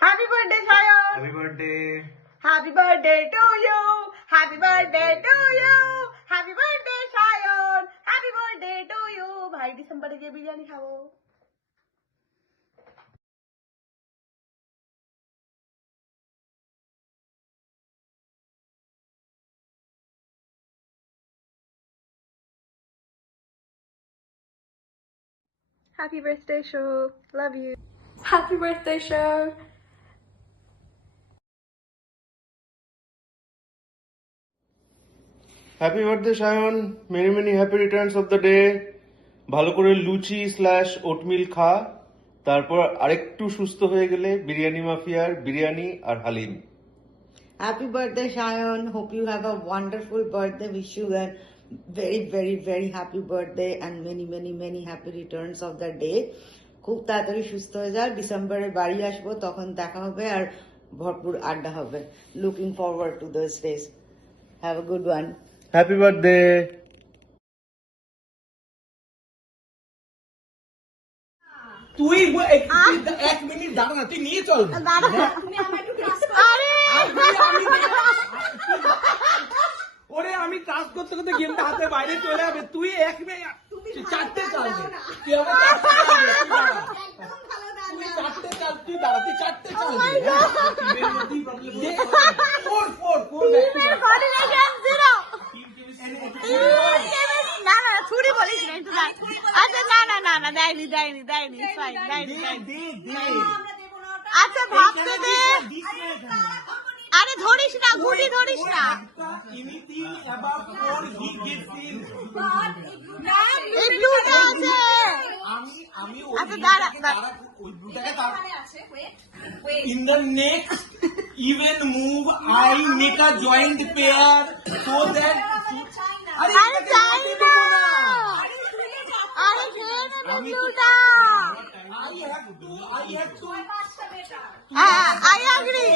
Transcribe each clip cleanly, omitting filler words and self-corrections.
Happy birthday, Shayan. Happy birthday. Happy birthday to you. Happy birthday to you. Happy birthday, Shayan. Happy birthday to you. ভাই ডিসেম্বরে গিয়ে বিরিয়ানি খাবো। Happy birthday, Shu. Love you. Happy birthday, Show. Happy birthday Sayan, many many happy Returns of the day. ভালো করে লুচি slash oatmeal খা, তারপর আরেকটু সুস্থ হয়ে গেলে বিরিয়ানি মাফিয়ার বিরিয়ানি আর Halim. Happy birthday, Shayan. Hope you have a wonderful birthday. Wish you a very, very, very happy birthday and many, many, many happy returns of the day. খুব তাড়াতাড়ি সুস্থ হয়ে যা, ডিসেম্বরে বাড়ি আসবো, তখন দেখা হবে আর ভরপুর আড্ডা হবে। Looking forward to those days. Have a good one. Happy birthday. তুই এক মিনিট দাঁড়া না, তুই নিয়ে চল না। ওরে আমি টাচ করতে করতে গেমটা হাতে বাইরে চলে যাবে। তুই এক মিনিট চারটে চাল দে। তুই আমার চারটে চাল, তুই দাঁড়া, তুই চারটে চাল দে। ফোর ফোর ফোর আচ্ছা ভাবতে দে। আরে ধরিস না, গুটি ধরিস না। এই ব্লুটা আছে। আচ্ছা দাঁড়া, In the next even move, I make a joint pair so that. আরে চাই না। আরে খেয়ে নেবে ব্লুটা। I have to. I agree.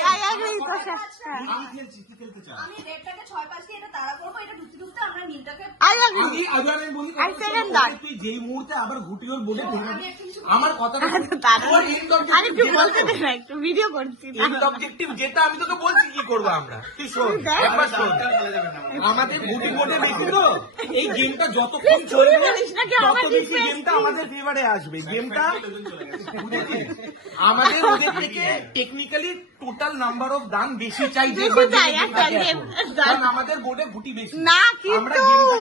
আমি রেডটাকে 6-5 দিয়ে এটা তাড়া করব, এটা ঢুকতে ঢুকতে আমরা নীলটাকে I agree. আমি বলি I second that. তুই যেই মুহূর্তে আবার ঘুটিওর বোর্ডে আমার কথাটা আরে একটু বলতে দে না, একটু ভিডিও করছি। এন্ড অবজেক্টিভ যেটা আমি তোকে বলছি কি করব আমরা, তুই শোন একবার শোন। আমাদের ঘুটি বোর্ডে বেশি তো এই গেমটা যতক্ষণ চলবে তত বেশি গেমটা আমাদের ফেভারে আসবে। গেমটা বুঝেছিস? আমাদের ওদের থেকে টেকনিক্যালি টোটাল নাম্বার অফ দান বেশি চাই, যে বেশি চাই, একটা game। কারণ আমাদের বোর্ডে ঘুটি বেশি। না আমরা কিন্তু